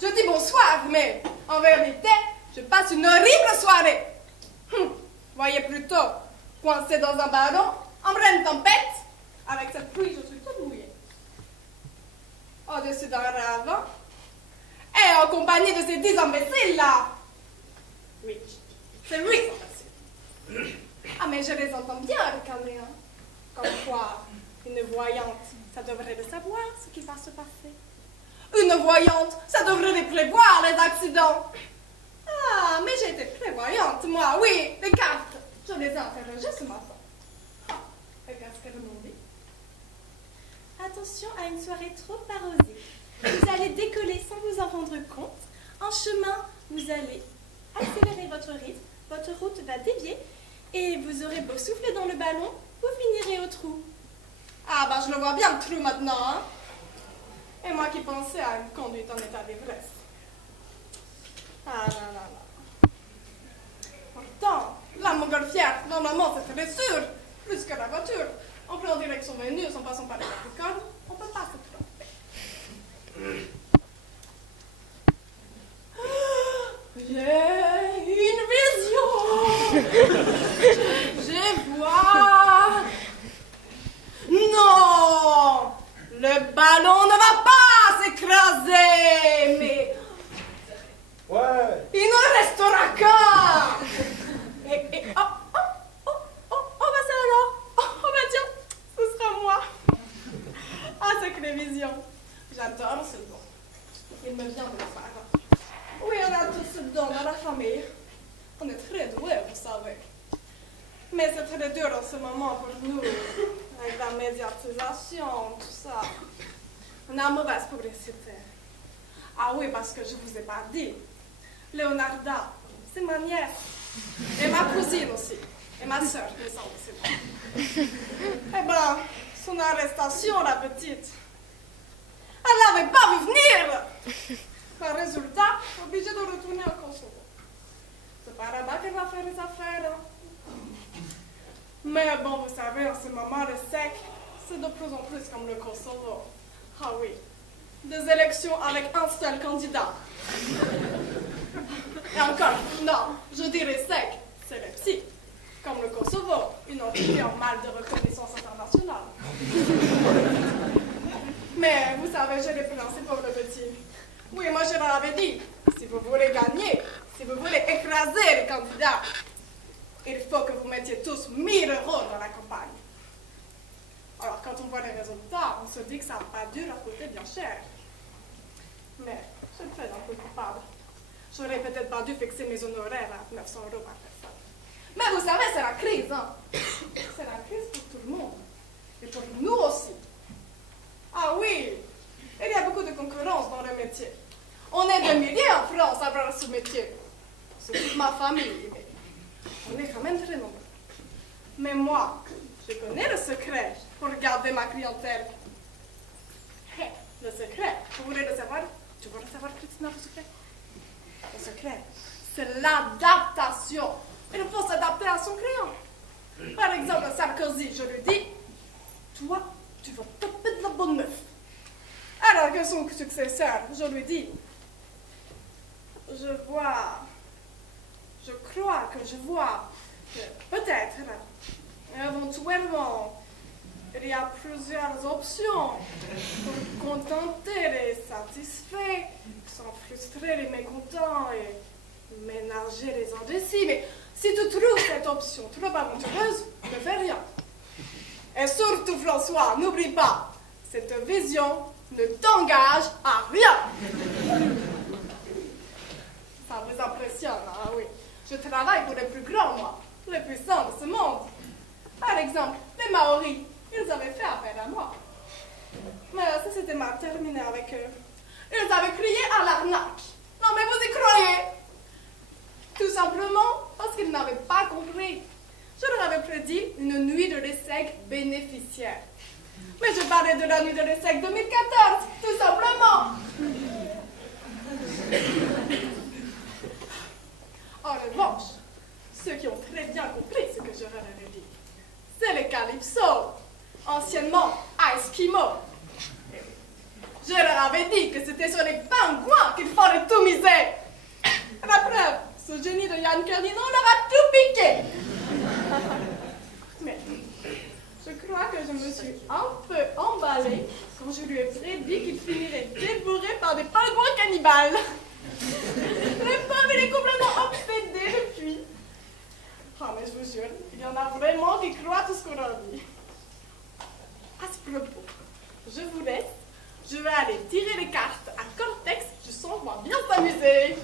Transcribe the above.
je dis bonsoir, mais en vérité, je passe une horrible soirée. Voyez plutôt, coincé dans un ballon, en pleine tempête, avec cette pluie, je suis toute mouillée. Au-dessus d'un ravin, et en compagnie de ces 10 imbéciles-là. Oui, c'est lui, imbécile. Ah, mais je les entends bien ricaner, hein. Comme quoi, une voyante, ça devrait le savoir, ce qui va se passer. Une voyante, ça devrait prévoir les accidents. Ah, mais j'ai été prévoyante, moi, oui, les cartes. Je les ai interrogées ce matin. Ah, regarde ce qu'elles m'ont dit. Attention à une soirée trop arrosée. Vous allez décoller sans vous en rendre compte. En chemin, vous allez accélérer votre rythme, votre route va dévier et vous aurez beau souffler dans le ballon, vous finirez au trou. Ah, bah je le vois bien le trou maintenant, hein. Et moi qui pensais à une conduite en état d'ivresse. Ah, là, là, là. Pourtant, la montgolfière, normalement, c'est très sûr. Plus que la voiture. On peut en direction Vénus en passant par les Capricornes. On peut pas se tromper. J'ai une vision. Je vois. Non, le ballon ne va pas s'écraser, mais Ouais. il ne restera qu'un. Et bah ça alors. Oh bah tiens, ce sera moi. Ah, sacrée vision. J'adore ce don. Il me vient de le faire. Oui, on a tous ce don dans la famille. On est très doués, vous savez. Mais c'est très dur en ce moment pour nous, avec la médiatisation, tout ça. On a mauvaise publicité. Ah oui, parce que je vous ai pas dit. Leonarda, c'est ma nièce. Et ma cousine aussi. Et ma soeur, me semble. Eh ben, son arrestation, la petite. Elle n'avait pas vu venir. Le résultat, obligée de retourner au Kosovo. C'est pas là-bas qu'elle va faire les affaires. Mais bon, vous savez, en ce moment, le SEC, c'est de plus en plus comme le Kosovo. Ah oui, des élections avec un seul candidat. Et encore, non, je dirais SEC, c'est le psy. Comme le Kosovo, une entité en mal de reconnaissance internationale. Mais vous savez, j'ai les principes pour le petit. Oui, moi je leur avais dit, si vous voulez gagner, si vous voulez écraser les candidats, il faut que vous mettiez tous 1000 euros dans la campagne. Alors, quand on voit les résultats, on se dit que ça n'a pas dû leur coûter bien cher. Mais je me fais un peu coupable. J'aurais peut-être pas dû fixer mes honoraires à 900 euros par personne. Mais vous savez, c'est la crise, hein. C'est la crise pour tout le monde. Et pour nous aussi. Ah oui, il y a beaucoup de concurrence dans le métier. On est des milliers en France à avoir ce métier. C'est toute ma famille, mais on est quand même très nombreux. Mais moi, je connais le secret pour garder ma clientèle. Le secret, vous voulez le savoir? Tu veux le savoir, Christina, le secret? Le secret, c'est l'adaptation. Il faut s'adapter à son client. Par exemple, à Sarkozy, je lui dis, toi, tu vas taper de la bonne meuf. Alors que son successeur, je lui dis, je crois que je vois que peut-être, éventuellement, il y a plusieurs options pour contenter les satisfaits, sans frustrer les mécontents et ménager les indécis. Mais si tu trouves cette option trop aventureuse, ne fais rien. Et surtout, François, n'oublie pas, cette vision ne t'engage à rien. Ça vous impressionne, hein, oui. Je travaille pour les plus grands, moi, les puissants de ce monde. Par exemple, les Maoris, ils avaient fait appel à moi. Mais ça s'était mal terminé avec eux. Ils avaient crié à l'arnaque. Non, mais vous y croyez? Tout simplement parce qu'ils n'avaient pas compris. Je leur avais prédit une nuit de l'ESSEC bénéficiaire. Mais je parlais de la nuit de l'ESSEC 2014, tout simplement. En revanche, ceux qui ont très bien compris ce que je leur avais dit, c'est les Calypso, anciennement Eskimo. Je leur avais dit que c'était sur les pingouins qu'il fallait tout miser. La preuve, ce génie de Yann Cardinal leur a tout piqué. Mais je crois que je me suis un peu emballée quand je lui ai prédit qu'il finirait dévoré par des pingouins cannibales. Le pauvre, il est complètement obsédé depuis. Ah, mais je vous jure, il y en a vraiment qui croient tout ce qu'on leur dit. À ce propos, je vous laisse. Je vais aller tirer les cartes à Cortex. Je sens qu'on va bien s'amuser.